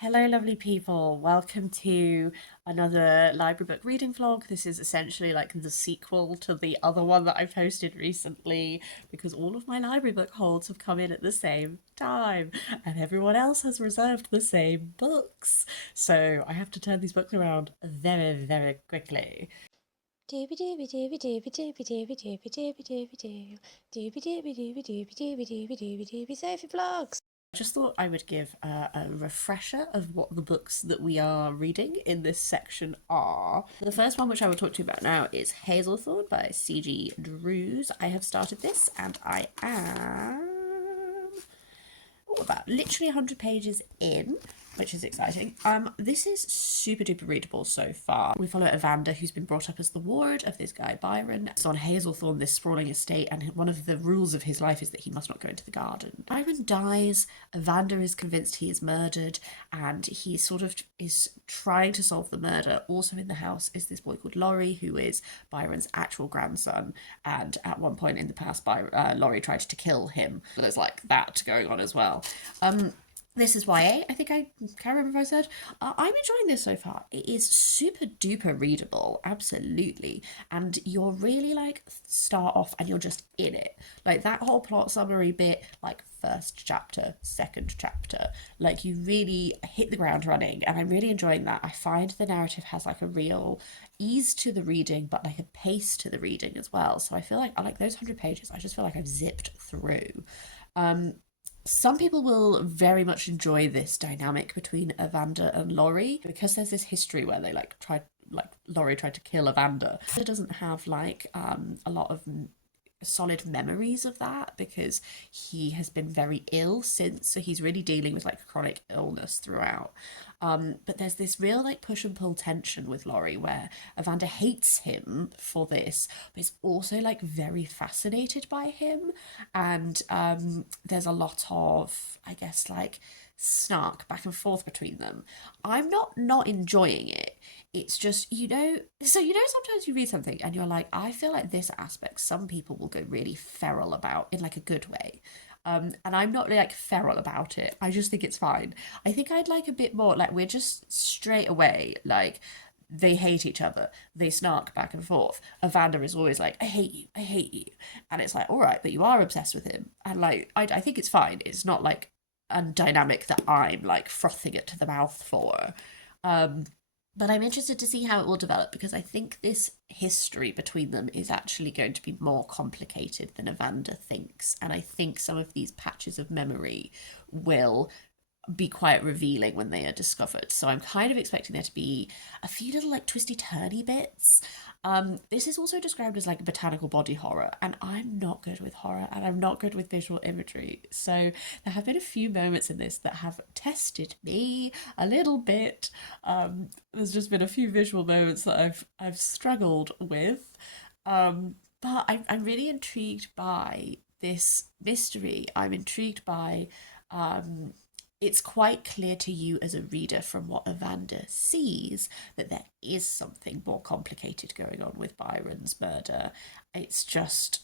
Hello, lovely people. Welcome to another library book reading vlog. This is essentially like the sequel to the other one that I posted recently because all of my library book holds have come in at the same time and everyone else has reserved the same books. So I have to turn these books around very, very quickly. Doobie doobie doobie doobie doobie doobie doobie doobie doobie doo. Doobie doobie doobie doobie doobie doobie doobie doobie Sophie vlogs. I just thought I would give a refresher of what the books that we are reading in this section are. The first one, which I will talk to you about now, is Hazelthorn by C.G. Drews. I have started this and I am about literally 100 pages in, which is exciting. This is super duper readable so far. We follow Evander, who's been brought up as the ward of this guy Byron. It's on Hazelthorn, this sprawling estate, and one of the rules of his life is that he must not go into the garden. Byron dies, Evander is convinced he is murdered, and he sort of is trying to solve the murder. Also in the house is this boy called Laurie, who is Byron's actual grandson, and at one point in the past, Laurie tried to kill him. So there's like that going on as well. This is YA, I think I can't remember if I said. I'm enjoying this so far. It is super duper readable, absolutely. And you're really like start off and you're just in it. Like that whole plot summary bit, like first chapter, second chapter, like you really hit the ground running. And I'm really enjoying that. I find the narrative has like a real ease to the reading, but like a pace to the reading as well. So I feel like I like those 100 pages. I just feel like I've zipped through. Some people will very much enjoy this dynamic between Evander and Laurie because there's this history where they Laurie tried to kill Evander. It doesn't have a lot of solid memories of that because he has been very ill since, so he's really dealing with like chronic illness throughout. But there's this real like push and pull tension with Laurie where Evander hates him for this, but is also like very fascinated by him. And there's a lot of, I guess, like snark back and forth between them. I'm not enjoying it. It's just, sometimes you read something and you're like, I feel like this aspect some people will go really feral about in like a good way. And I'm not like feral about it. I just think it's fine. I think I'd like a bit more like we're just straight away like they hate each other. They snark back and forth. Evander is always like, I hate you, I hate you. And it's like, all right, but you are obsessed with him. And like, I think it's fine. It's not like a dynamic that I'm like frothing it to the mouth for. Um, but I'm interested to see how it will develop because I think this history between them is actually going to be more complicated than Evander thinks. And I think some of these patches of memory will be quite revealing when they are discovered. So I'm kind of expecting there to be a few little like twisty turny bits. This is also described as like botanical body horror, and I'm not good with horror and I'm not good with visual imagery. So there have been a few moments in this that have tested me a little bit. There's just been a few visual moments that I've struggled with. But I'm really intrigued by this mystery. I'm intrigued by it's quite clear to you as a reader from what Evander sees that there is something more complicated going on with Byron's murder. It's just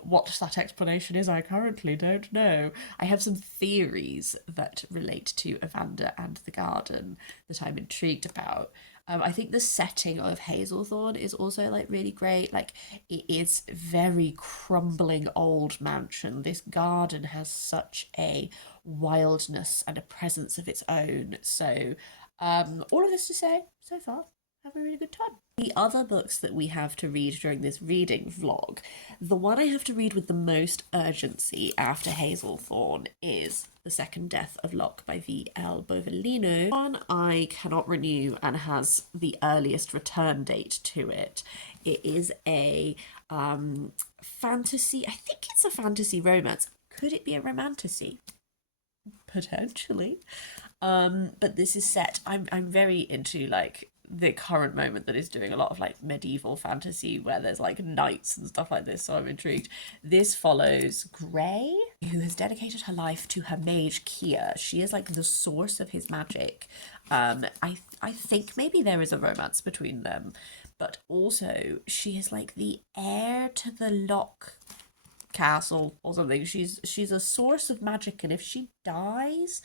what that explanation is, I currently don't know. I have some theories that relate to Evander and the garden that I'm intrigued about. I think the setting of Hazelthorn is also like really great. Like it is very crumbling old mansion. This garden has such a wildness and a presence of its own. So all of this to say, so far, have a really good time. The other books that we have to read during this reading vlog, the one I have to read with the most urgency after Hazelthorn is The Second Death of Locke by V.L. Bovalino. One I cannot renew and has the earliest return date to it. It is a fantasy, I think it's a fantasy romance. Could it be a romantasy? Potentially. But this is set. I'm very into like the current moment that is doing a lot of like medieval fantasy where there's like knights and stuff like this, so I'm intrigued. This follows Grey, who has dedicated her life to her mage Kia. She is like the source of his magic. I think maybe there is a romance between them, but also she is like the heir to the Locke castle or something. She's a source of magic, and if she dies,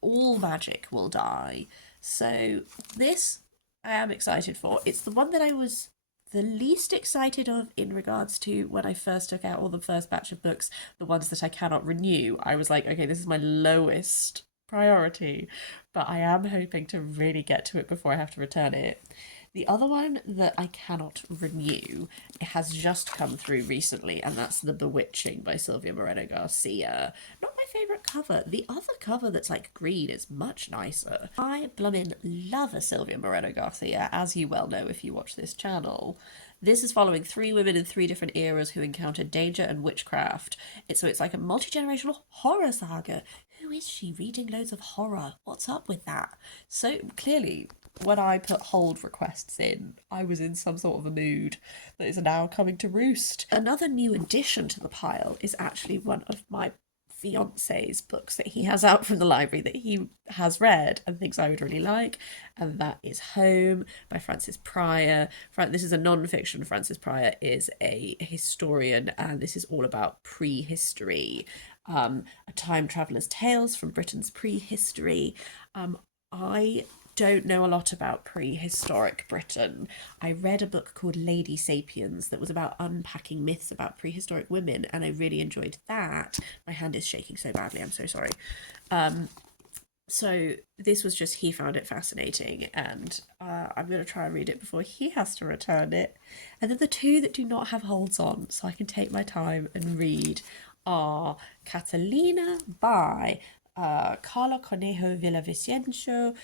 all magic will die. So this I am excited for. It's the one that I was the least excited of in regards to when I first took out all the first batch of books, the ones that I cannot renew. I was like, okay, this is my lowest priority, but I am hoping to really get to it before I have to return it. The other one that I cannot renew, it has just come through recently, and that's The Bewitching by Silvia Moreno Garcia. Not my favourite cover. The other cover that's like green is much nicer. I bloomin' love a Silvia Moreno Garcia, as you well know if you watch this channel. This is following three women in three different eras who encounter danger and witchcraft. It's like a multi-generational horror saga. Who is she reading loads of horror? What's up with that? So clearly, when I put hold requests in, I was in some sort of a mood that is now coming to roost. Another new addition to the pile is actually one of my fiance's books that he has out from the library that he has read and thinks I would really like, and that is Home by Frances Pryor. This is a non-fiction. Frances Pryor is a historian, and this is all about prehistory, a time traveller's tales from Britain's prehistory. I don't know a lot about prehistoric Britain. I read a book called Lady Sapiens that was about unpacking myths about prehistoric women, and I really enjoyed that. My hand is shaking so badly, I'm so sorry. So this was just, he found it fascinating, and I'm going to try and read it before he has to return it. And then the two that do not have holds on, so I can take my time and read, are Catalina by Karla Cornejo Villavicencio.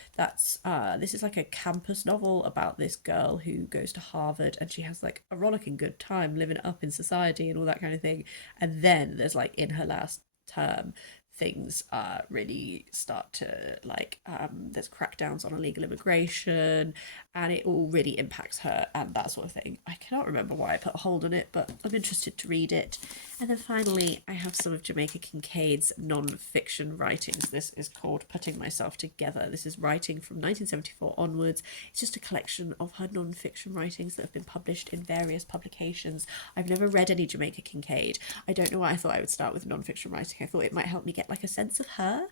This is like a campus novel about this girl who goes to Harvard, and she has like a rollicking good time living up in society and all that kind of thing. And then there's like, in her last term, things really start to like there's crackdowns on illegal immigration, and it all really impacts her and that sort of thing. I cannot remember why I put a hold on it, but I'm interested to read it. And then finally, I have some of Jamaica Kincaid's non-fiction writings. This is called Putting Myself Together. This is writing from 1974 onwards. It's just a collection of her non-fiction writings that have been published in various publications. I've never read any Jamaica Kincaid. I don't know why I thought I would start with non-fiction writing. I thought it might help me get like a sense of her,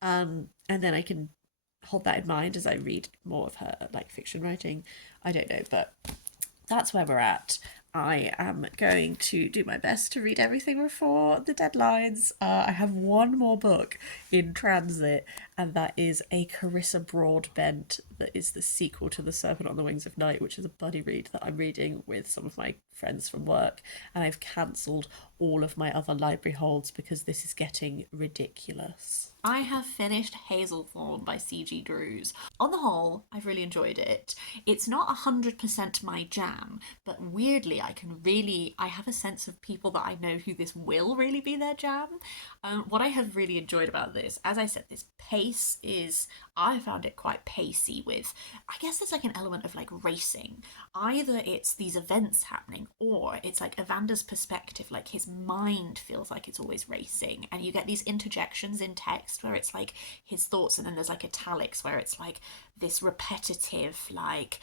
and then I can hold that in mind as I read more of her like fiction writing. I don't know, but that's where we're at. I am going to do my best to read everything before the deadlines. I have one more book in transit, and that is a Carissa Broadbent that is the sequel to The Serpent on the Wings of Night, which is a buddy read that I'm reading with some of my friends from work, and I've cancelled all of my other library holds because this is getting ridiculous. I have finished Hazelthorn by C.G. Drews. On the whole, I've really enjoyed it. It's not 100% my jam, but weirdly I have a sense of people that I know who this will really be their jam. What I have really enjoyed about this, as I said, this pace is, I found it quite pacey with, I guess there's like an element of like racing. Either it's these events happening, or it's like Evander's perspective, like his mind feels like it's always racing, and you get these interjections in text where it's like his thoughts, and then there's like italics where it's like this repetitive like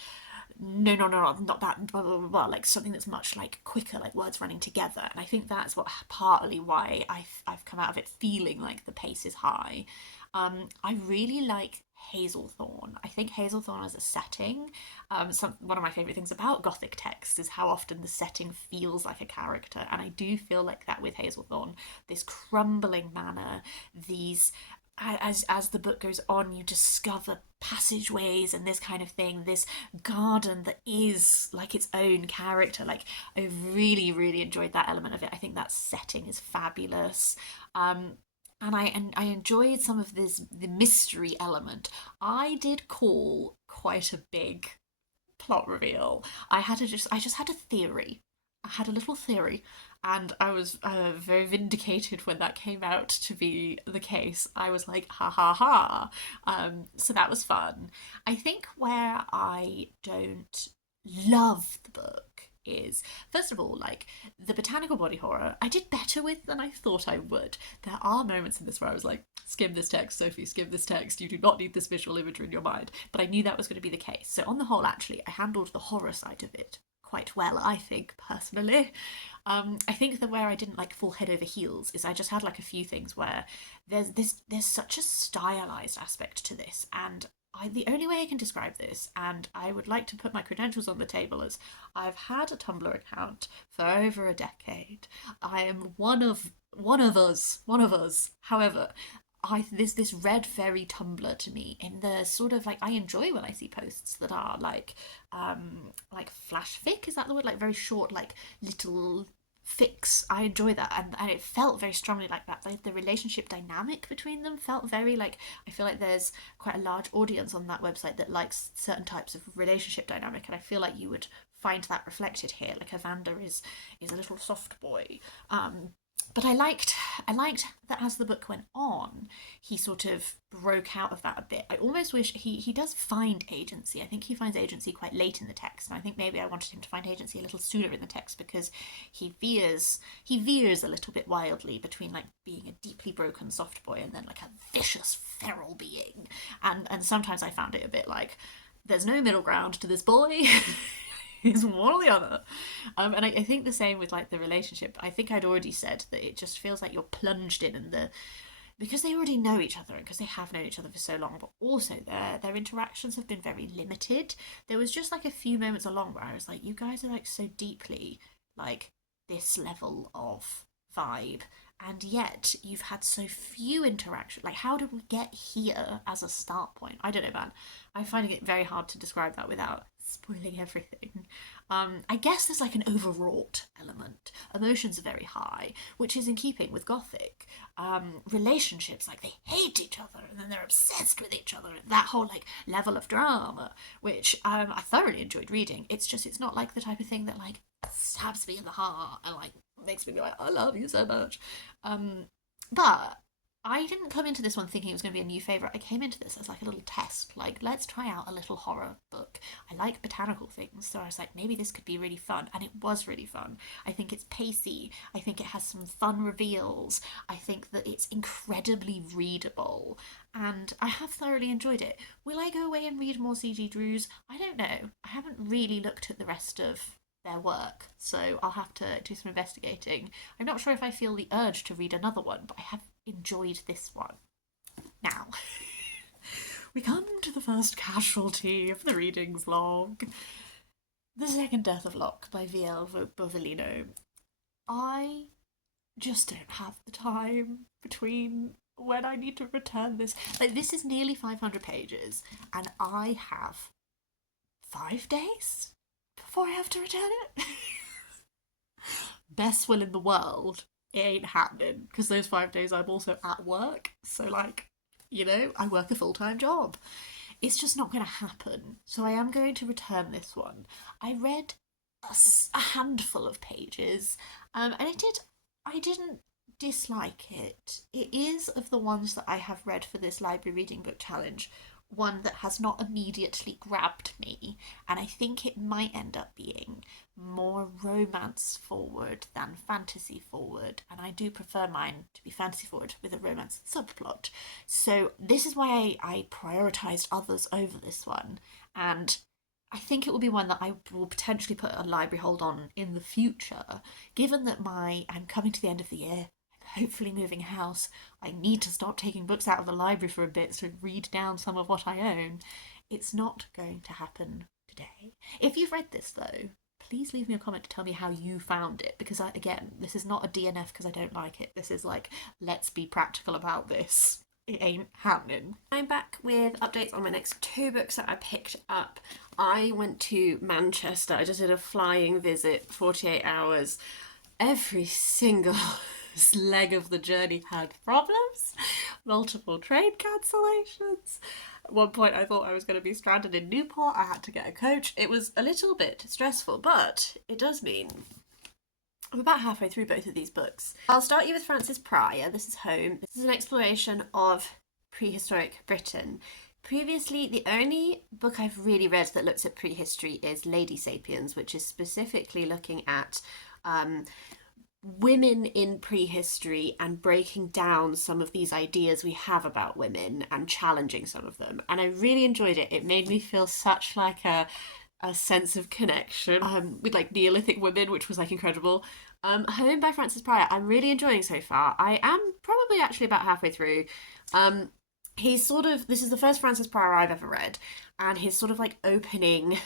no, not that, blah, blah, blah, blah, like something that's much like quicker, like words running together. And I think that's what partly why I've come out of it feeling like the pace is high. I really like Hazelthorn. I think Hazelthorn as a setting, one of my favourite things about Gothic text is how often the setting feels like a character, and I do feel like that with Hazelthorn. This crumbling manor, these as the book goes on, you discover passageways and this kind of thing, this garden that is like its own character. Like, I really, really enjoyed that element of it. I think that setting is fabulous. And I enjoyed some of the mystery element. I did call quite a big plot reveal. I just had a theory. I had a little theory, and I was very vindicated when that came out to be the case. I was like, ha ha ha. So that was fun. I think where I don't love the book is, first of all, like, the botanical body horror I did better with than I thought I would. There are moments in this where I was like, skim this text, Sophie, skim this text, you do not need this visual imagery in your mind. But I knew that was going to be the case. So on the whole, actually, I handled the horror side of it quite well, I think, personally. I think that where I didn't like fall head over heels is I just had like a few things where there's such a stylized aspect to this, and the only way I can describe this, and I would like to put my credentials on the table, is I've had a Tumblr account for over a decade. I am one of us. However, this read very Tumblr to me in the sort of like, I enjoy when I see posts that are like flash fic, is that the word? Like very short, like little fics. I enjoy that, and it felt very strongly like that. Like the relationship dynamic between them felt very like, I feel like there's quite a large audience on that website that likes certain types of relationship dynamic, and I feel like you would find that reflected here. Like Evander is a little soft boy, but I liked that as the book went on, he sort of broke out of that a bit. I almost wish he does find agency. I think he finds agency quite late in the text, and I think maybe I wanted him to find agency a little sooner in the text, because he veers a little bit wildly between like being a deeply broken soft boy and then like a vicious feral being, and sometimes I found it a bit like there's no middle ground to this boy. Is one or the other. And I think the same with like the relationship. I think I'd already said that it just feels like you're plunged in, and because they already know each other and because they have known each other for so long, but also their interactions have been very limited. There was just like a few moments along where I was like, you guys are like so deeply like this level of vibe, and yet you've had so few interactions. Like, how did we get here as a start point? I don't know, man. I'm finding it very hard to describe that without spoiling everything. I guess there's like an overwrought element. Emotions are very high, which is in keeping with Gothic. Relationships, like they hate each other and then they're obsessed with each other. That whole like level of drama, which I thoroughly enjoyed reading. It's just, it's not like the type of thing that like stabs me in the heart and like makes me be like, I love you so much. But I didn't come into this one thinking it was going to be a new favourite. I came into this as like a little test, like, let's try out a little horror book. I like botanical things, so I was like, maybe this could be really fun, and it was really fun. I think it's pacey. I think it has some fun reveals. I think that it's incredibly readable, and I have thoroughly enjoyed it. Will I go away and read more C.G. Drews? I don't know. I haven't really looked at the rest of their work, so I'll have to do some investigating. I'm not sure if I feel the urge to read another one, but I have enjoyed this one. Now, we come to the first casualty of the readings log. The Second Death of Locke by V.L. Bovalino. I just don't have the time between when I need to return this. Like, this is nearly 500 pages, and I have 5 days before I have to return it. Best will in the world, it ain't happening, because those 5 days I'm also at work, so like, you know, I work a full-time job. It's just not going to happen, so I am going to return this one. I read a handful of pages, and I didn't dislike it. It is, of the ones that I have read for this library reading book challenge, one that has not immediately grabbed me, and I think it might end up being more romance forward than fantasy forward, and I do prefer mine to be fantasy forward with a romance subplot. So this is why I prioritised others over this one, and I think it will be one that I will potentially put a library hold on in the future, given that I'm coming to the end of the year, hopefully moving house. I need to stop taking books out of the library for a bit to read down some of what I own. It's not going to happen today. If you've read this though, please leave me a comment to tell me how you found it, because again, this is not a DNF because I don't like it. This is like, let's be practical about this. It ain't happening. I'm back with updates on my next 2 books that I picked up. I went to Manchester. I just did a flying visit, 48 hours. Every single leg of the journey had problems, multiple train cancellations. At one point I thought I was going to be stranded in Newport. I had to get a coach. It was a little bit stressful, but it does mean I'm about halfway through both of these books. I'll start you with Frances Pryor. This is Home. This is an exploration of prehistoric Britain. Previously, the only book I've really read that looks at prehistory is Lady Sapiens, which is specifically looking at women in prehistory and breaking down some of these ideas we have about women and challenging some of them. And I really enjoyed it. It made me feel such like a a sense of connection with like Neolithic women, which was like incredible. Home by Frances Pryor, I'm really enjoying so far. I am probably actually about halfway through. Um, he's sort of, this is the first Frances Pryor I've ever read, and his sort of like opening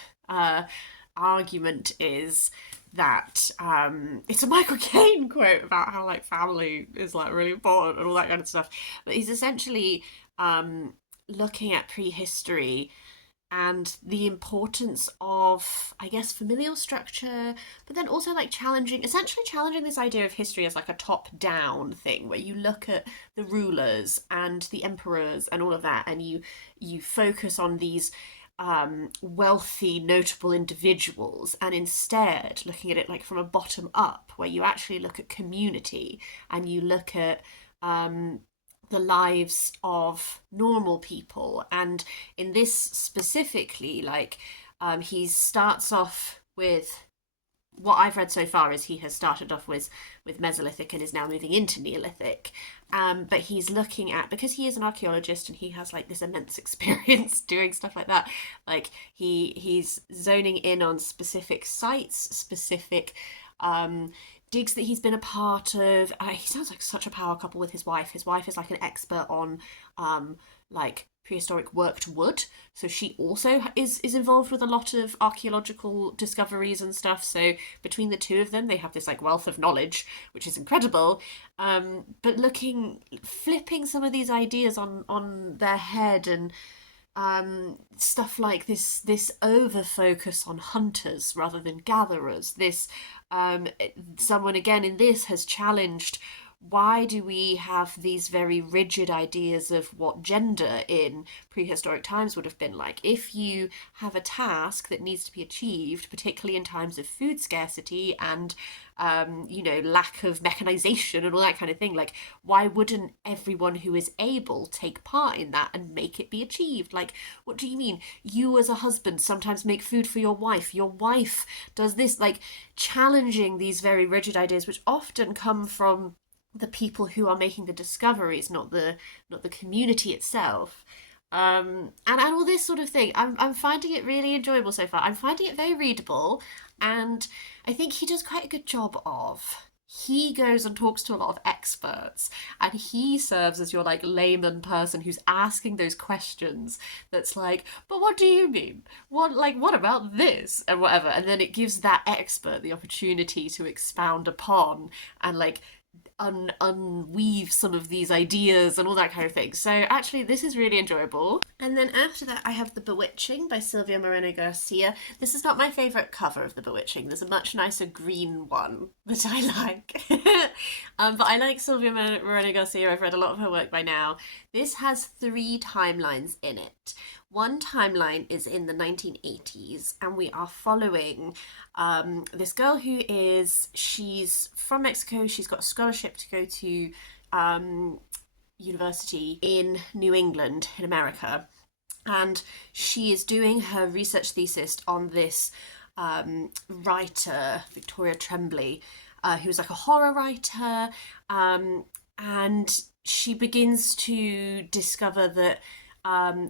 argument is that it's a Michael Caine quote about how like family is like really important and all that kind of stuff. But he's essentially looking at prehistory and the importance of, I guess, familial structure, but then also like essentially challenging this idea of history as like a top-down thing, where you look at the rulers and the emperors and all of that, and you focus on these wealthy, notable individuals, and instead looking at it like from a bottom up, where you actually look at community and you look at the lives of normal people. And in this specifically, like he starts off with, what I've read so far is he has started off with Mesolithic and is now moving into Neolithic. But he's looking at, because he is an archaeologist and he has like this immense experience doing stuff like that, like he's zoning in on specific sites, specific digs that he's been a part of. He sounds like such a power couple with his wife. His wife is like an expert on like prehistoric worked wood, so she also is involved with a lot of archaeological discoveries and stuff. So between the two of them, they have this like wealth of knowledge, which is incredible. But flipping some of these ideas on their head, and stuff like this over focus on hunters rather than gatherers. This someone again in this has challenged, why do we have these very rigid ideas of what gender in prehistoric times would have been like? If you have a task that needs to be achieved, particularly in times of food scarcity and lack of mechanization and all that kind of thing, like, why wouldn't everyone who is able take part in that and make it be achieved? Like, what do you mean? You as a husband sometimes make food for your wife does this, like challenging these very rigid ideas, which often come from the people who are making the discoveries, not the community itself. And all this sort of thing. I'm finding it really enjoyable so far. I'm finding it very readable, and I think he does quite a good job of. He goes and talks to a lot of experts, and he serves as your like layman person who's asking those questions. That's like, but what do you mean? What about this and whatever? And then it gives that expert the opportunity to expound upon and like unweave some of these ideas and all that kind of thing. So actually this is really enjoyable. And then after that I have The Bewitching by Silvia Moreno Garcia. This is not my favourite cover of The Bewitching. There's a much nicer green one that I like. But I like Silvia Moreno Garcia. I've read a lot of her work by now. This has 3 timelines in it. One timeline is in the 1980s, and we are following this girl she's from Mexico. She's got a scholarship to go to university in New England in America, and she is doing her research thesis on this writer, Victoria Tremblay, who's like a horror writer, and she begins to discover that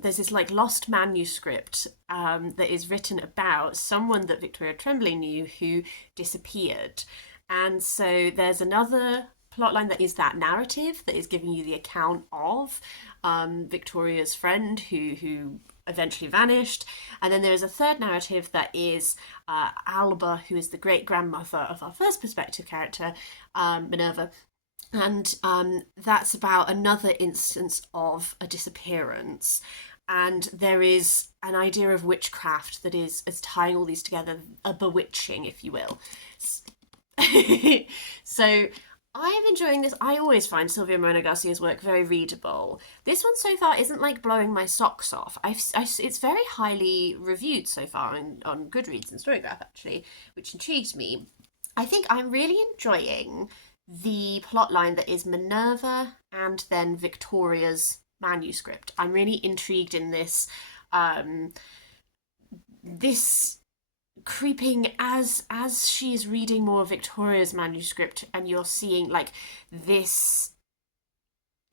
there's this like lost manuscript that is written about someone that Victoria Tremblay knew who disappeared. And so there's another plotline that is that narrative that is giving you the account of Victoria's friend who eventually vanished. And then there's a third narrative that is Alba, who is the great-grandmother of our first perspective character, Minerva. And that's about another instance of a disappearance. And there is an idea of witchcraft that is tying all these together, a bewitching, if you will. So I'm enjoying this. I always find Silvia Moreno Garcia's work very readable. This one so far isn't like blowing my socks off. It's very highly reviewed so far on Goodreads and Storygraph, actually, which intrigues me. I think I'm really enjoying the plotline that is Minerva and then Victoria's manuscript. I'm really intrigued in this this creeping as she's reading more of Victoria's manuscript, and you're seeing like this,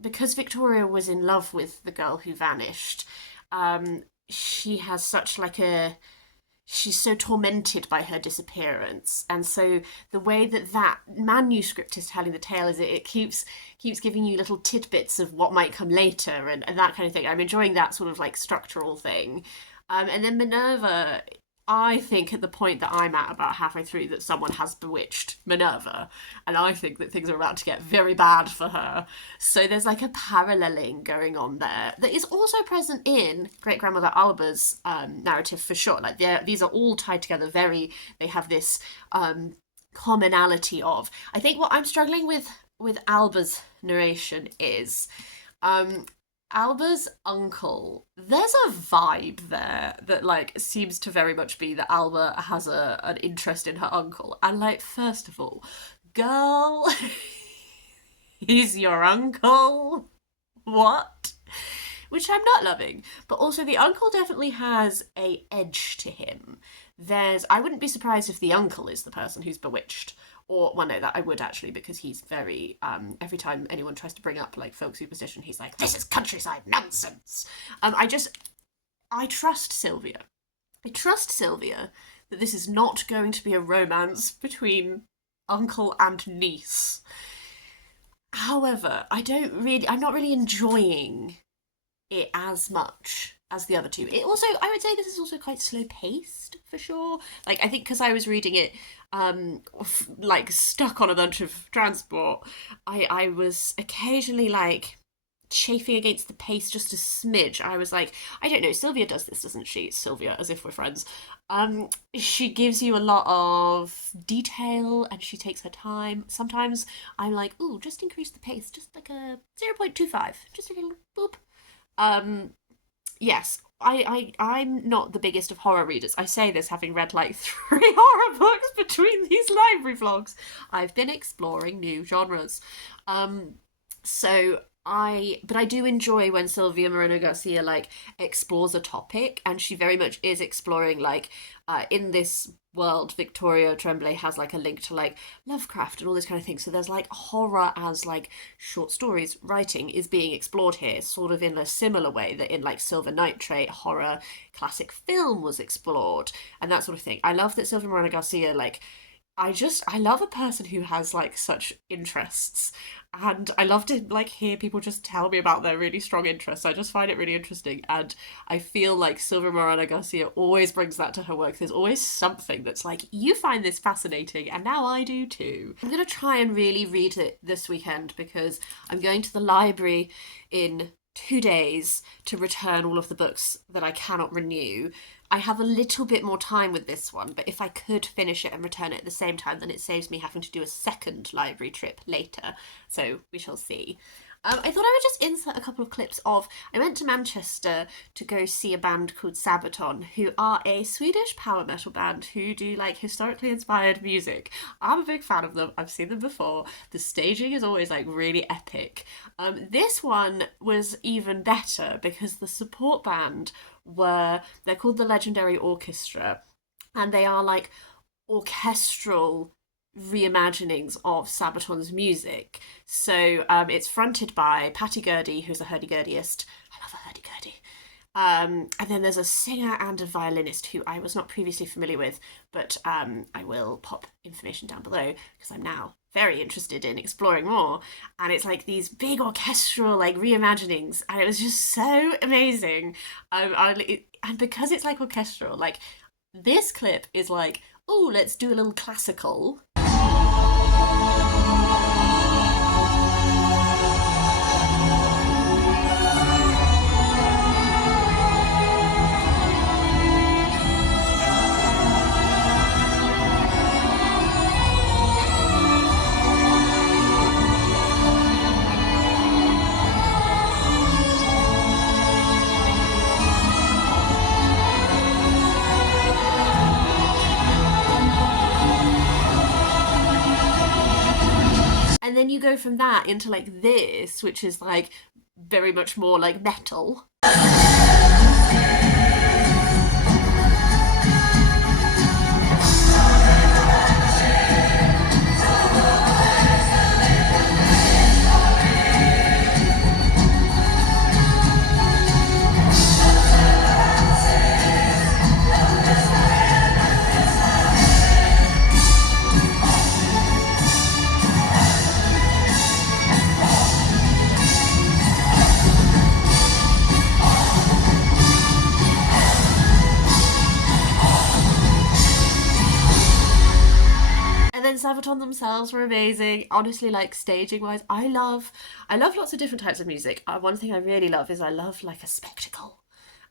because Victoria was in love with the girl who vanished. She has such like a she's so tormented by her disappearance. And so the way that manuscript is telling the tale is it keeps giving you little tidbits of what might come later and that kind of thing. I'm enjoying that sort of like structural thing. And then Minerva, I think at the point that I'm at about halfway through that someone has bewitched Minerva, and I think that things are about to get very bad for her. So there's like a paralleling going on there that is also present in Great Grandmother Alba's narrative for sure. Like these are all tied together they have this commonality of. I think what I'm struggling with Alba's narration is Alba's uncle, there's a vibe there that like seems to very much be that Alba has an interest in her uncle. And like, first of all, girl, he's your uncle. What? Which I'm not loving. But also the uncle definitely has a edge to him. I wouldn't be surprised if the uncle is the person who's bewitched. Or, well, no, that I would actually, because he's very, every time anyone tries to bring up, like, folk superstition, he's like, this is countryside nonsense. I trust Silvia. I trust Silvia that this is not going to be a romance between uncle and niece. However, I'm not really enjoying it as much as the other two. It also, I would say this is also quite slow paced for sure. Like, I think because I was reading it like stuck on a bunch of transport, I was occasionally like chafing against the pace just a smidge. I was like, I don't know, Silvia does this, doesn't she? It's Silvia, as if we're friends. She gives you a lot of detail and she takes her time. Sometimes I'm like, ooh, just increase the pace, just like a 0.25, just a little boop. Yes, I'm not the biggest of horror readers. I say this having read like 3 horror books between these library vlogs. I've been exploring new genres. But I do enjoy when Silvia Moreno Garcia like explores a topic, and she very much is exploring like in this world Victoria Tremblay has like a link to like Lovecraft and all this kind of thing. So there's like horror as like short stories writing is being explored here, sort of in a similar way that in like Silver Nitrate horror classic film was explored and that sort of thing. I love that Silvia Moreno Garcia like I love a person who has like such interests, and I love to like hear people just tell me about their really strong interests. I just find it really interesting, and I feel like Silvia Moreno Garcia always brings that to her work. There's always something that's like, you find this fascinating and now I do too. I'm gonna try and really read it this weekend because I'm going to the library in 2 days to return all of the books that I cannot renew. I have a little bit more time with this one, but if I could finish it and return it at the same time, then it saves me having to do a second library trip later. So we shall see. I thought I would just insert a couple of clips of, I went to Manchester to go see a band called Sabaton, who are a Swedish power metal band who do like historically inspired music. I'm a big fan of them. I've seen them before. The staging is always like really epic. This one was even better because the support band they're called the Legendary Orchestra, and they are like orchestral reimaginings of Sabaton's music. So it's fronted by Patty Gurdy, who's a hurdy-gurdyist. I love a hurdy-gurdy. And then there's a singer and a violinist who I was not previously familiar with, but I will pop information down below because I'm now very interested in exploring more. And it's like these big orchestral like reimaginings, and it was just so amazing. And because it's like orchestral, like this clip is like, oh, let's do a little classical. And then you go from that into like this, which is like very much more like metal. Sabaton themselves were amazing. Honestly, like staging wise, I love lots of different types of music. One thing I really love is I love like a spectacle.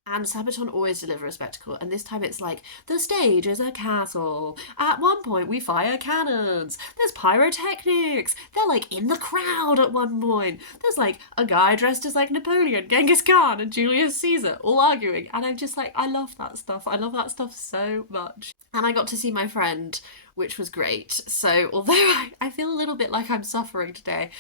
And Sabaton always deliver a spectacle, and this time it's like, the stage is a castle. At one point we fire cannons. There's pyrotechnics. They're like in the crowd at one point. There's like a guy dressed as like Napoleon, Genghis Khan, and Julius Caesar all arguing. And I'm just like, I love that stuff. I love that stuff so much. And I got to see my friend, which was great. So although I feel a little bit like I'm suffering today,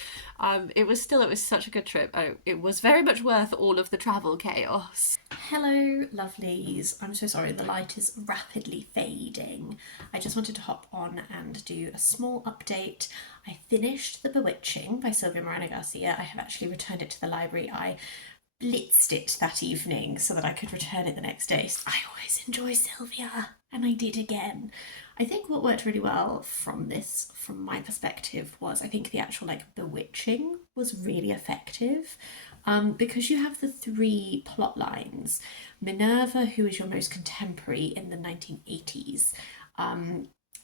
it was such a good trip. It was very much worth all of the travel chaos. Hello, lovelies. I'm so sorry, the light is rapidly fading. I just wanted to hop on and do a small update. I finished The Bewitching by Silvia Moreno Garcia. I have actually returned it to the library. I blitzed it that evening so that I could return it the next day. I always enjoy Silvia, and I did again. I think what worked really well from this, from my perspective, was I think the actual like bewitching was really effective, because you have the three plot lines. Minerva, who is your most contemporary in the 1980s,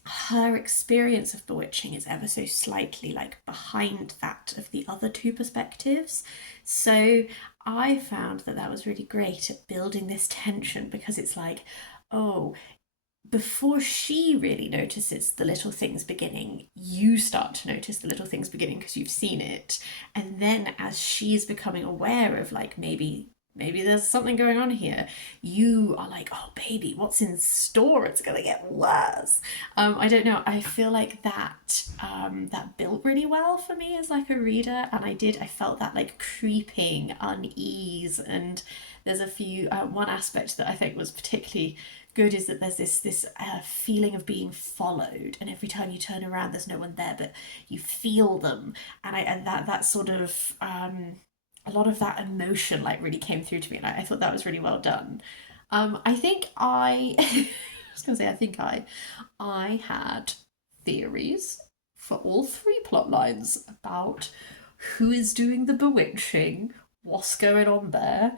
her experience of bewitching is ever so slightly like behind that of the other two perspectives. So I found that that was really great at building this tension, because it's like, oh, before she really notices the little things beginning, you start to notice the little things beginning because you've seen it. And then as she's becoming aware of like, maybe there's something going on here, you are like, oh baby, what's in store? It's gonna get worse. I don't know, I feel like that built really well for me as like a reader, and I felt that like creeping unease. And there's a few, one aspect that I think was particularly good is that there's this feeling of being followed, and every time you turn around there's no one there, but you feel them, and that sort of a lot of that emotion like really came through to me, and I thought that was really well done. I think I was gonna say I had theories for all three plot lines about who is doing the bewitching, what's going on there,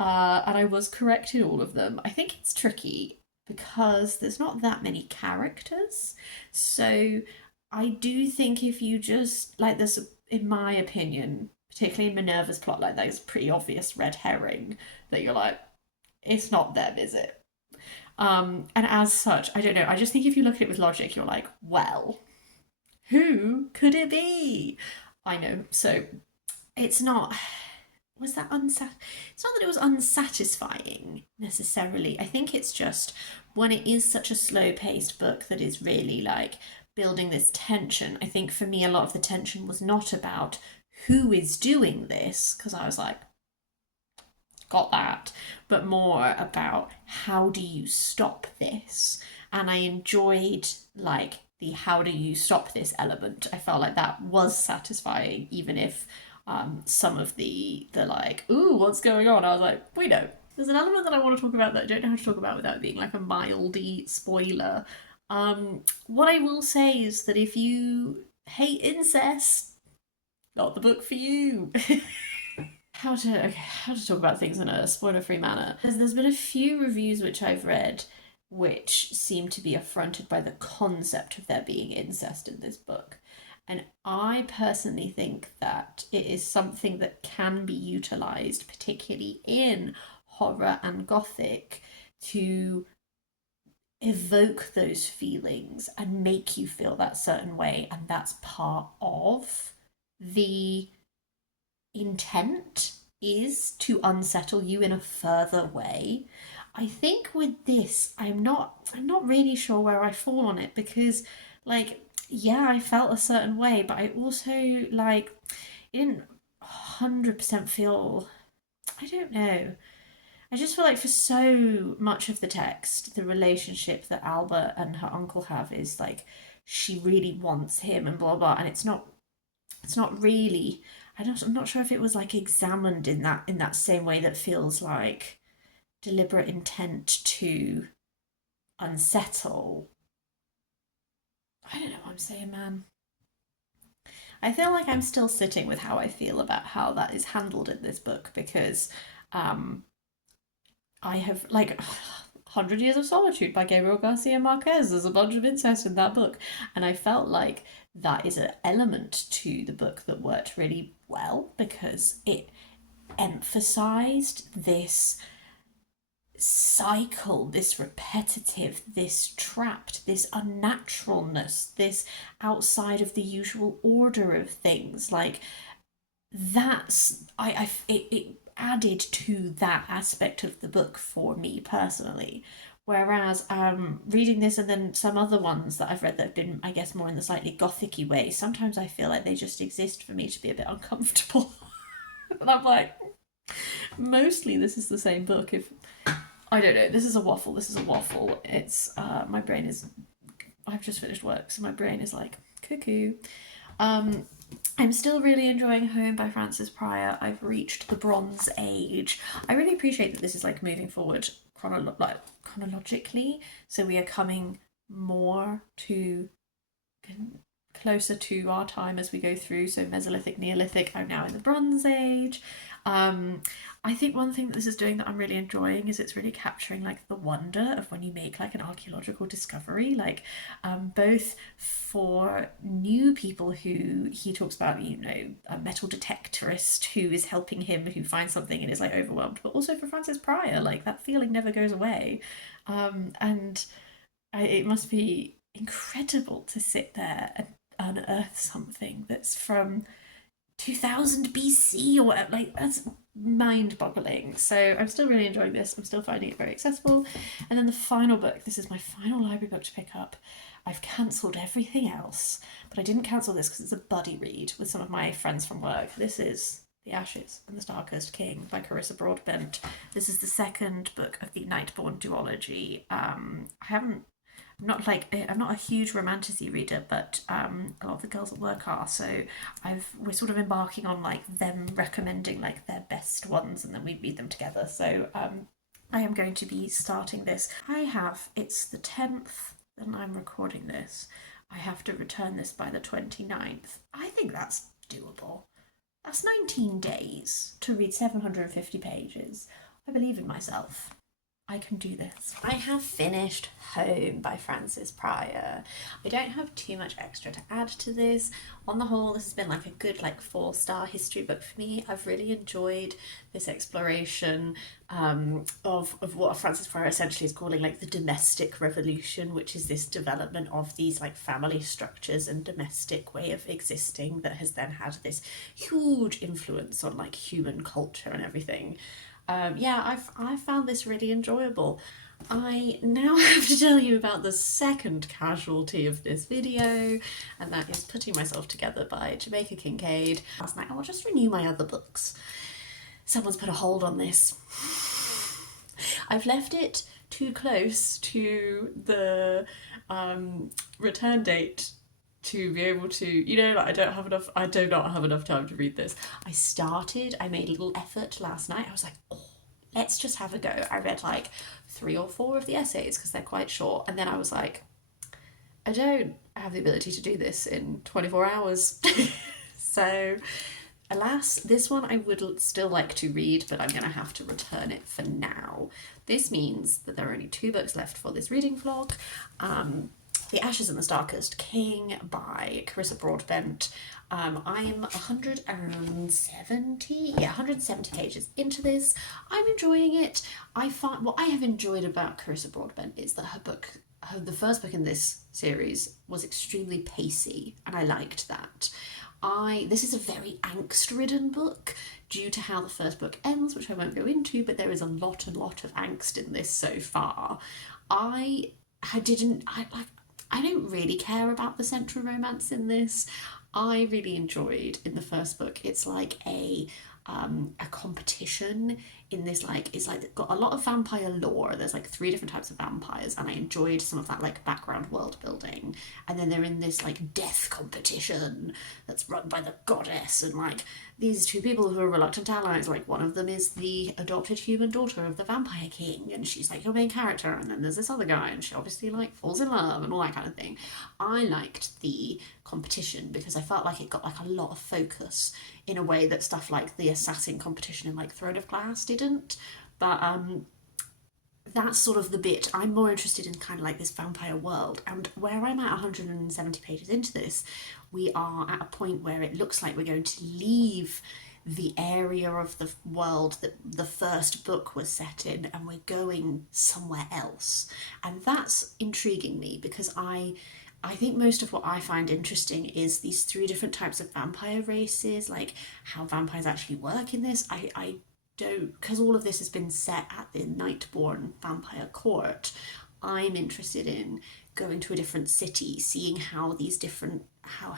and I was correct in all of them. I think it's tricky because there's not that many characters, so I do think if you just like, this, in my opinion, particularly Minerva's plotline, that is a pretty obvious red herring that you're like, it's not them, is it? And as such, I don't know, I just think if you look at it with logic, you're like, well, who could it be? I know, so it's not, was that it's not that it was unsatisfying necessarily. I think it's just when it is such a slow-paced book that is really like building this tension, I think for me a lot of the tension was not about who is doing this, because I was like, got that, but more about how do you stop this. And I enjoyed like the how do you stop this element. I felt like that was satisfying, even if some of the like, ooh, what's going on? I was like, wait, no. There's an element that I want to talk about that I don't know how to talk about without being like a mildy spoiler. What I will say is that if you hate incest, not the book for you. How to talk about things in a spoiler-free manner. There's been a few reviews which I've read which seem to be affronted by the concept of there being incest in this book. And I personally think that it is something that can be utilised, particularly in horror and gothic, to evoke those feelings and make you feel that certain way. And that's part of the intent, is to unsettle you in a further way. I think with this, I'm not really sure where I fall on it, because like, yeah, I felt a certain way, but I also like, it didn't 100% feel, I don't know. I just feel like for so much of the text, the relationship that Albert and her uncle have is like, she really wants him and blah blah, and it's not really, I'm not sure if it was like examined in that same way that feels like deliberate intent to unsettle. I don't know what I'm saying, man. I feel like I'm still sitting with how I feel about how that is handled in this book, because I have like 100 Years of Solitude by Gabriel Garcia Marquez. There's a bunch of incest in that book. And I felt like that is an element to the book that worked really well because it emphasized this cycle, this repetitive, this trapped, this unnaturalness, this outside of the usual order of things. Like that's it added to that aspect of the book for me personally. Whereas reading this and then some other ones that I've read that have been, I guess, more in the slightly gothic-y way, sometimes I feel like they just exist for me to be a bit uncomfortable. And I'm like, mostly this is the same book. If I don't know, this is a waffle. It's my brain is. I've just finished work, so my brain is like cuckoo. I'm still really enjoying Home by Frances Pryor. I've reached the Bronze Age. I really appreciate that this is like moving forward chronologically, so we are coming more to closer to our time as we go through. So Mesolithic, Neolithic, I'm now in the Bronze Age. I think one thing that this is doing that I'm really enjoying is it's really capturing like the wonder of when you make like an archaeological discovery, like both for new people who he talks about, you know, a metal detectorist who is helping him, who finds something and is like overwhelmed, but also for Frances Pryor, like that feeling never goes away. It must be incredible to sit there and unearth something that's from 2000 BC or like that's mind-boggling. So I'm still really enjoying this. I'm still finding it very accessible. And then the final book, this is my final library book to pick up. I've cancelled everything else, but I didn't cancel this because it's a buddy read with some of my friends from work. This is The Ashes and the Star-Cursed King by Carissa Broadbent. This is the second book of the Nightborn duology. I'm not a huge romantasy reader, but a lot of the girls at work are. So we're sort of embarking on like them recommending like their best ones, and then we read them together. So I am going to be starting this. It's the 10th, and I'm recording this. I have to return this by the 29th. I think that's doable. That's 19 days to read 750 pages. I believe in myself. I can do this. I have finished Home by Frances Pryor. I don't have too much extra to add to this. On the whole, this has been like a good 4-star history book for me. I've really enjoyed this exploration of what Frances Pryor essentially is calling like the domestic revolution, which is this development of these like family structures and domestic way of existing that has then had this huge influence on like human culture and everything. I've found this really enjoyable. I now have to tell you about the second casualty of this video, and that is Putting Myself Together by Jamaica Kincaid. Last night, I'll just renew my other books. Someone's put a hold on this. I've left it too close to the return date to be able to, I do not have enough time to read this. I made a little effort last night. I was like, let's just have a go. I read 3 or 4 of the essays because they're quite short. And then I was like, I don't have the ability to do this in 24 hours. So alas, this one I would still like to read, but I'm going to have to return it for now. This means that there are only 2 books left for this reading vlog. The Ashes and the Star-Cursed King by Carissa Broadbent. I'm 170 pages into this. I'm enjoying it. What I have enjoyed about Carissa Broadbent is that the first book in this series was extremely pacey, and I liked that. This is a very angst-ridden book due to how the first book ends, which I won't go into, but there is a lot of angst in this so far. I don't really care about the central romance in this. I really enjoyed in the first book. It's like a competition in this, it's got a lot of vampire lore. There's 3 different types of vampires, and I enjoyed some of that background world building. And then they're in this death competition that's run by the goddess, and these 2 people who are reluctant allies, one of them is the adopted human daughter of the vampire king, and she's your main character, and then there's this other guy, and she obviously falls in love and all that kind of thing. I liked the competition because I felt like it got a lot of focus in a way that stuff like the assassin competition in Throne of Glass didn't. But that's sort of the bit. I'm more interested in kind of like this vampire world, and where I'm at 170 pages into this, we are at a point where it looks like we're going to leave the area of the world that the first book was set in, and we're going somewhere else. And that's intriguing me, because I think most of what I find interesting is these three different types of vampire races, like how vampires actually work in this. I don't, because all of this has been set at the Nightborn vampire court, I'm interested in going to a different city, seeing how these different, how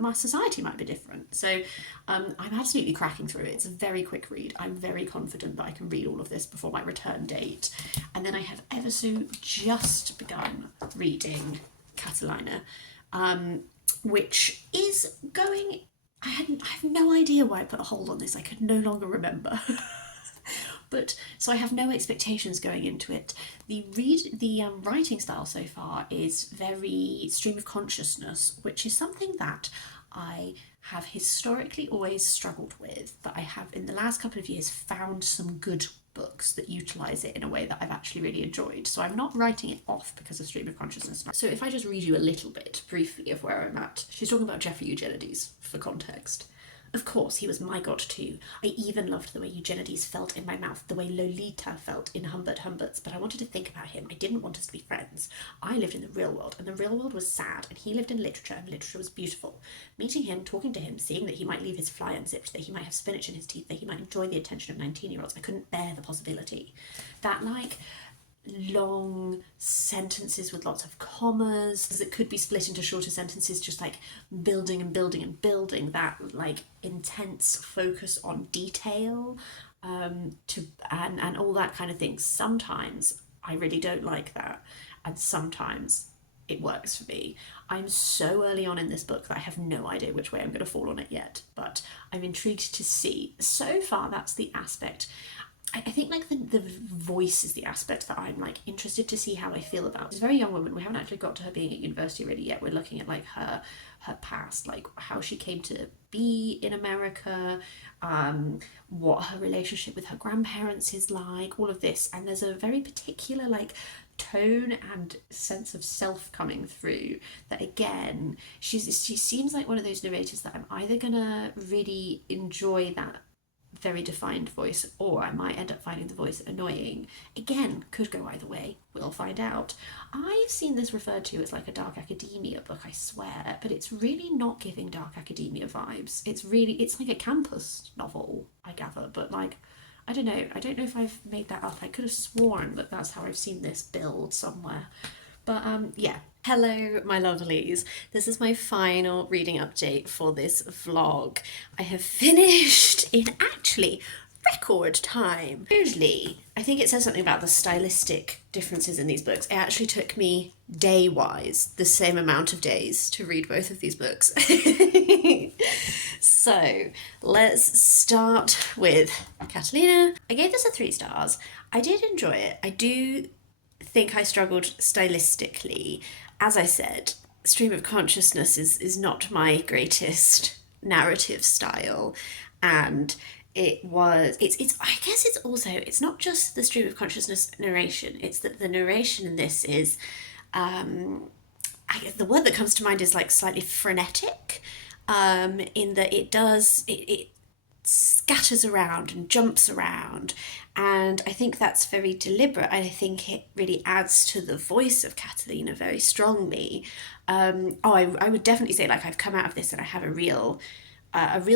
my society might be different. So I'm absolutely cracking through it. It's a very quick read. I'm very confident that I can read all of this before my return date. And then I have ever so just begun reading Catalina, which is going, I have no idea why I put a hold on this. I could no longer remember. But so I have no expectations going into it. The writing style so far is very stream of consciousness, which is something that I have historically always struggled with, but I have in the last couple of years found some good books that utilise it in a way that I've actually really enjoyed. So I'm not writing it off because of stream of consciousness. So if I just read you a little bit briefly of where I'm at. She's talking about Jeffrey Eugenides for context. Of course, he was my god too. I even loved the way Eugenides felt in my mouth, the way Lolita felt in Humbert Humbert's, but I wanted to think about him. I didn't want us to be friends. I lived in the real world, and the real world was sad, and he lived in literature, and literature was beautiful. Meeting him, talking to him, seeing that he might leave his fly unzipped, that he might have spinach in his teeth, that he might enjoy the attention of 19-year-olds, I couldn't bear the possibility. That, like, long sentences with lots of commas that could be split into shorter sentences, just like building and building and building, that like intense focus on detail, and all that kind of thing. Sometimes I really don't like that, and sometimes it works for me. I'm so early on in this book that I have no idea which way I'm going to fall on it yet, but I'm intrigued to see. So far, that's the aspect. I think like the voice is the aspect that I'm like interested to see how I feel about. She's a very young woman. We haven't actually got to her being at university really yet. We're looking at like her past, like how she came to be in America, what her relationship with her grandparents is like, all of this. And there's a very particular like tone and sense of self coming through that, again, she seems like one of those narrators that I'm either gonna really enjoy that very defined voice, or I might end up finding the voice annoying. Again, could go either way. We'll find out. I've seen this referred to as like a dark academia book, I swear, but it's really not giving dark academia vibes. It's like a campus novel, I gather, but like, I don't know if I've made that up. I could have sworn that that's how I've seen this build somewhere. But yeah. Hello, my lovelies. This is my final reading update for this vlog. I have finished in actually record time. Usually, I think it says something about the stylistic differences in these books. It actually took me day-wise the same amount of days to read both of these books. So let's start with Catalina. I gave this a 3 stars. I did enjoy it. I do think I struggled stylistically. As I said, stream of consciousness is not my greatest narrative style, and it's I guess it's also, it's not just the stream of consciousness narration, it's that the narration in this is I guess the word that comes to mind is like slightly frenetic, in that it scatters around and jumps around, and I think that's very deliberate. I think it really adds to the voice of Catalina very strongly. I would definitely say, like, I've come out of this and I have a real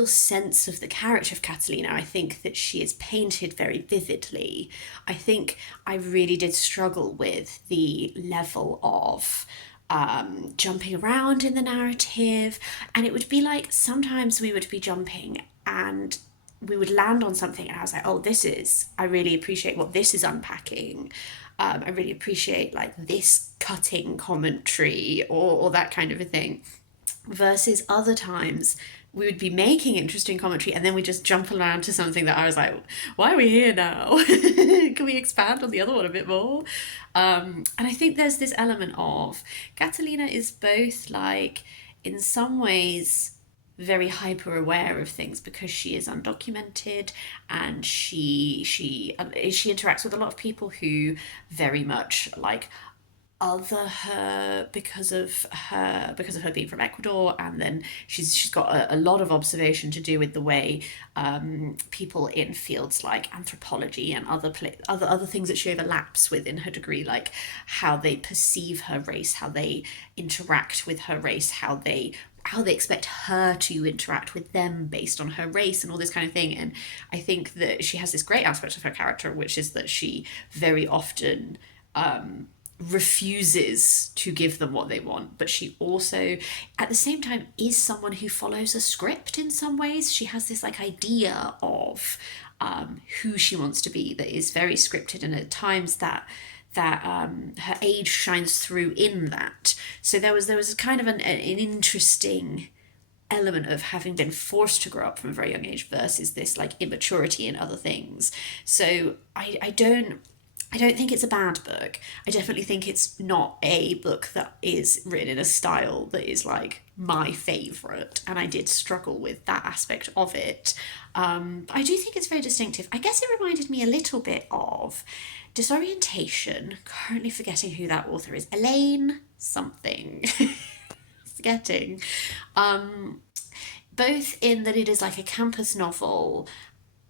sense of the character of Catalina. I think that she is painted very vividly. I think I really did struggle with the level of jumping around in the narrative, and it would be like sometimes we would be jumping and we would land on something and I was like, oh, I really appreciate what this is unpacking. I really appreciate like this cutting commentary or that kind of a thing. Versus other times we would be making interesting commentary and then we just jump around to something that I was like, why are we here now? Can we expand on the other one a bit more? And I think there's this element of Catalina is both like, in some ways, very hyper aware of things because she is undocumented, and she interacts with a lot of people who very much like other her because of her being from Ecuador, and then she's got a lot of observation to do with the way people in fields like anthropology and other things that she overlaps with in her degree, like how they perceive her race, how they interact with her race, how they expect her to interact with them based on her race and all this kind of thing. And I think that she has this great aspect of her character, which is that she very often refuses to give them what they want, but she also at the same time is someone who follows a script in some ways. She has this like idea of who she wants to be that is very scripted, and at times that her age shines through in that. So there was kind of an interesting element of having been forced to grow up from a very young age versus this like immaturity in other things. So I don't think it's a bad book. I definitely think it's not a book that is written in a style that is like my favourite, and I did struggle with that aspect of it. I do think it's very distinctive. I guess it reminded me a little bit of Disorientation. Currently forgetting who that author is. Elaine something. Forgetting. Both in that it is like a campus novel,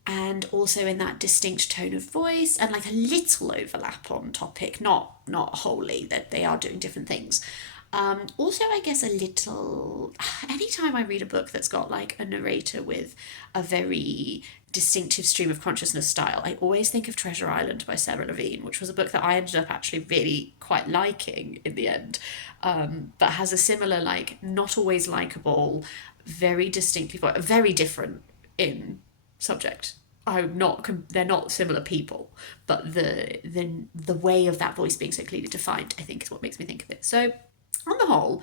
and also in that distinct tone of voice and like a little overlap on topic, not wholly, that they are doing different things. Also, I guess a little, anytime I read a book that's got like a narrator with a very distinctive stream of consciousness style, I always think of Treasure Island by Sarah Levine, which was a book that I ended up actually really quite liking in the end, but has a similar like not always likable, very distinctly, very different in subject. They're not similar people, but the way of that voice being so clearly defined, I think, is what makes me think of it. So on the whole,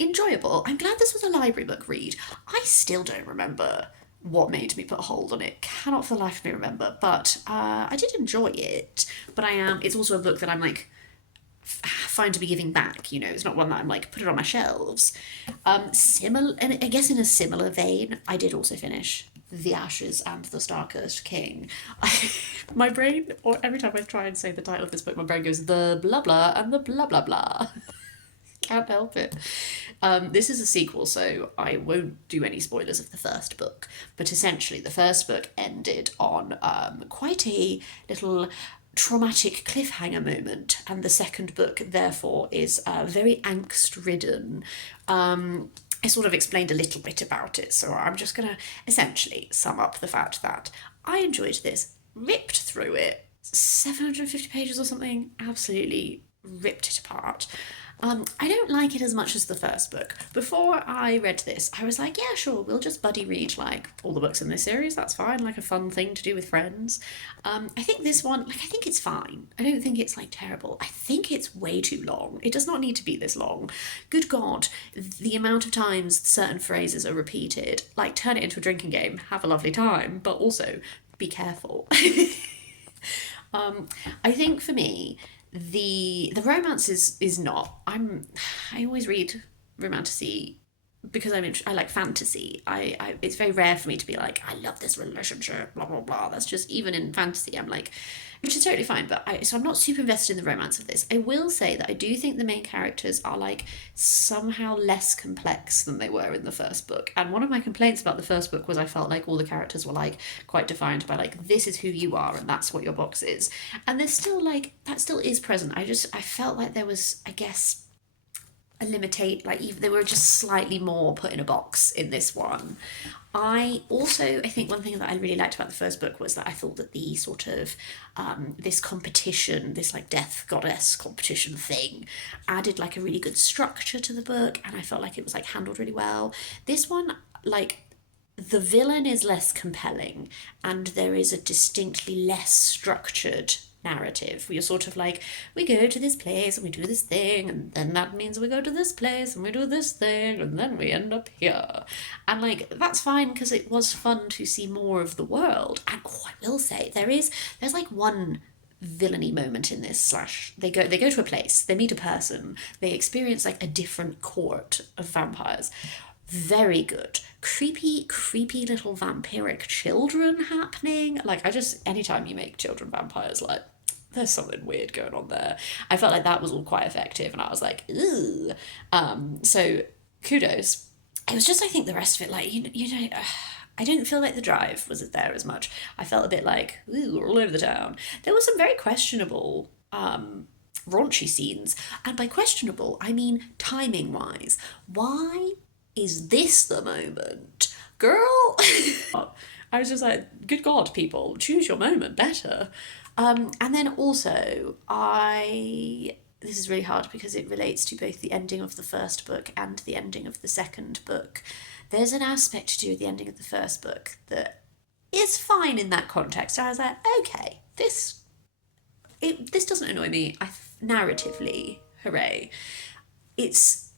enjoyable. I'm glad this was a library book read. I still don't remember what made me put a hold on it. Cannot for the life of me remember, but I did enjoy it. But it's also a book that I'm like fine to be giving back, you know. It's not one that I'm like put it on my shelves. Similar, and I guess in a similar vein, I did also finish The Ashes and the Star-Cursed King. My brain, or every time I try and say the title of this book, my brain goes the blah blah and the blah blah blah. Can't help it. This is a sequel, so I won't do any spoilers of the first book, but essentially the first book ended on quite a little traumatic cliffhanger moment, and the second book therefore is very angst-ridden. I sort of explained a little bit about it, so I'm just going to essentially sum up the fact that I enjoyed this, ripped through it, 750 pages or something, absolutely ripped it apart. I don't like it as much as the first book. Before I read this, I was like, yeah, sure, we'll just buddy read like all the books in this series, that's fine, like a fun thing to do with friends. I think this one, like, I think it's fine. I don't think it's like terrible. I think it's way too long. It does not need to be this long. Good God, the amount of times certain phrases are repeated, like turn it into a drinking game, have a lovely time, but also be careful. I think for me, the romance is not. I always read romantasy because I like fantasy. It's very rare for me to be like, I love this relationship, blah blah blah. That's just, even in fantasy, I'm like, which is totally fine. But so I'm not super invested in the romance of this. I will say that I do think the main characters are like somehow less complex than they were in the first book. And one of my complaints about the first book was I felt like all the characters were like quite defined by like, this is who you are and that's what your box is. And there's still like, that still is present. I felt like there was, I guess, they were just slightly more put in a box in this one. I think one thing that I really liked about the first book was that I thought that the sort of this competition, this like death goddess competition thing, added like a really good structure to the book, and I felt like it was like handled really well. This one, like, the villain is less compelling, and there is a distinctly less structured narrative. You're sort of like, we go to this place and we do this thing, and then that means we go to this place and we do this thing, and then we end up here. And like, that's fine because it was fun to see more of the world. And I will say, there's like one villainy moment in this, they go to a place, they meet a person, they experience like a different court of vampires. very good. Creepy little vampiric children happening. Like, anytime you make children vampires, like, there's something weird going on there. I felt like that was all quite effective, and I was like, ooh. So kudos. It was just, I think the rest of it, like, I didn't feel like the drive was there as much. I felt a bit like, ooh, we're all over the town. There were some very questionable raunchy scenes, and by questionable, I mean timing wise. Why is this the moment? Girl! I was just like, good God, people, choose your moment better. And then also, this is really hard because it relates to both the ending of the first book and the ending of the second book. There's an aspect to do with the ending of the first book that is fine in that context. I was like, okay, this doesn't annoy me. Narratively, hooray. It's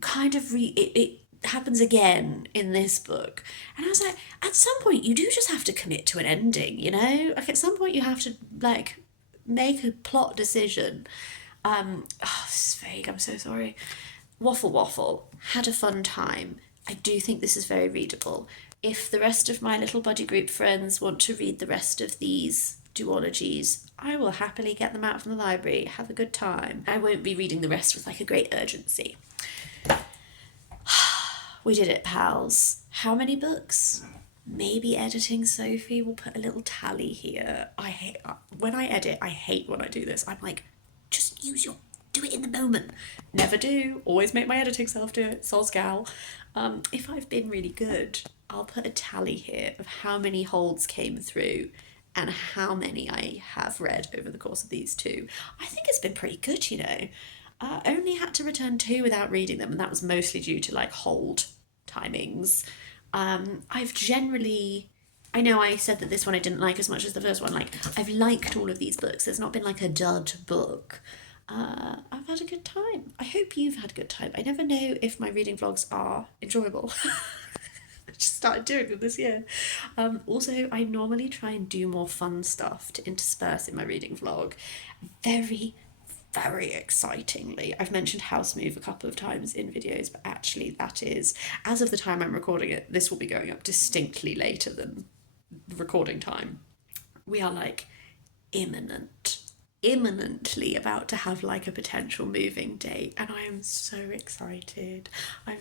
kind of it happens again in this book, and I was like, at some point you do just have to commit to an ending, like at some point you have to like make a plot decision. This is vague, I'm so sorry. Waffle, had a fun time. I do think this is very readable. If the rest of my little buddy group friends want to read the rest of these duologies, I will happily get them out from the library. Have a good time. I won't be reading the rest with like a great urgency. We did it, pals. How many books? Maybe editing Sophie will put a little tally here. When I edit, I hate when I do this. I'm like, just do it in the moment. Never do. Always make my editing self do it. Sol's gal. If I've been really good, I'll put a tally here of how many holds came through and how many I have read over the course of these two. I think it's been pretty good, only had to return 2 without reading them, and that was mostly due to like hold timings. I've generally, I know I said that this one I didn't like as much as the first one. Like, I've liked all of these books. There's not been like a dud book. I've had a good time. I hope you've had a good time. I never know if my reading vlogs are enjoyable. I just started doing them this year. Also, I normally try and do more fun stuff to intersperse in my reading vlog. Very excitingly, I've mentioned House Move a couple of times in videos, but actually that is, as of the time I'm recording it, this will be going up distinctly later than the recording time. We are like imminently about to have like a potential moving date, and I am so excited. I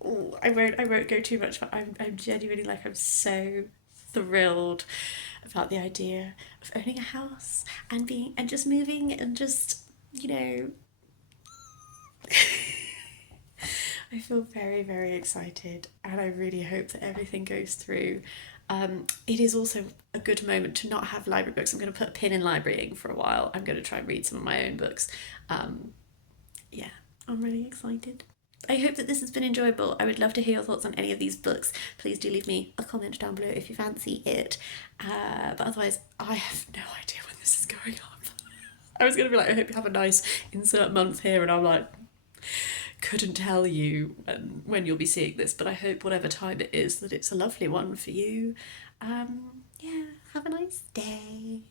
won't go too much, but I'm genuinely like, I'm so thrilled about the idea of owning a house and just moving and just, I feel very excited, and I really hope that everything goes through. It is also a good moment to not have library books. I'm going to put a pin in librarying for a while. I'm going to try and read some of my own books. Yeah, I'm really excited. I hope that this has been enjoyable. I would love to hear your thoughts on any of these books. Please do leave me a comment down below if you fancy it. But otherwise, I have no idea when this is going up. I was going to be like, I hope you have a nice insert month here, and I'm like, couldn't tell you when you'll be seeing this, but I hope whatever time it is that it's a lovely one for you. Yeah, have a nice day.